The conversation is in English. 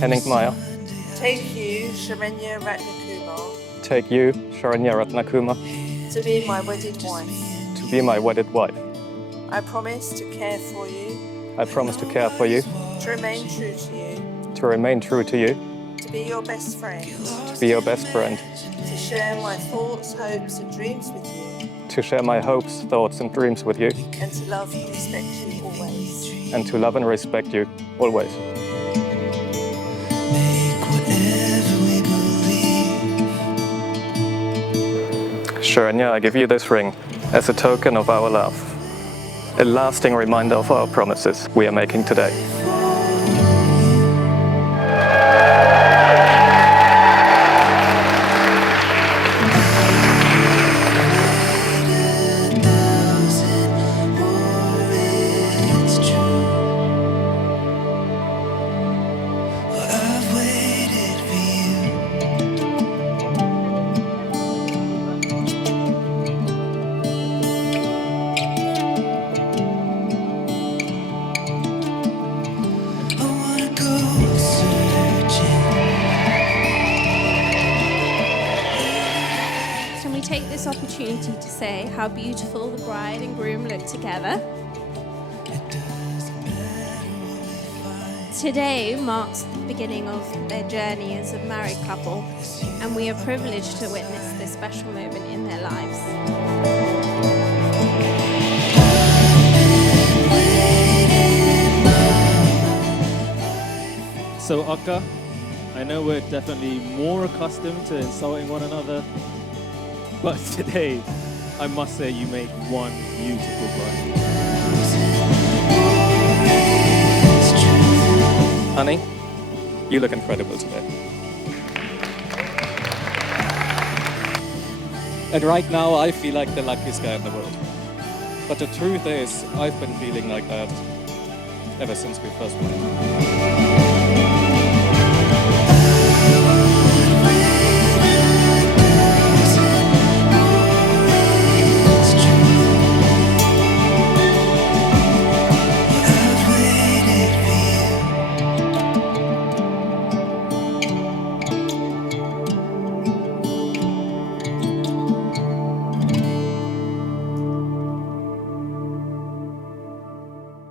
Henning Maya, take you, Sharenja take you, Sharenja, to be my wedded wife. to be my wedded wife. I promise to care for you, I promise to care for you, to remain true to you, to remain true to you, to be your best friend, to be your best friend, to share my thoughts, hopes and dreams with you, to share my hopes, thoughts and dreams with you, and to love and respect you always. and to love and respect you always. Sharenja, I give you this ring as a token of our love, a lasting reminder of our promises we are making today. Can we take this opportunity to say how beautiful the bride and groom look together? Today marks the beginning of their journey as a married couple, and we are privileged to witness this special moment in their lives. So Akka, I know we're definitely more accustomed to insulting one another, but today, I must say you make one beautiful bride. Honey, you look incredible today. And right now I feel like the luckiest guy in the world. But the truth is, I've been feeling like that ever since we first met.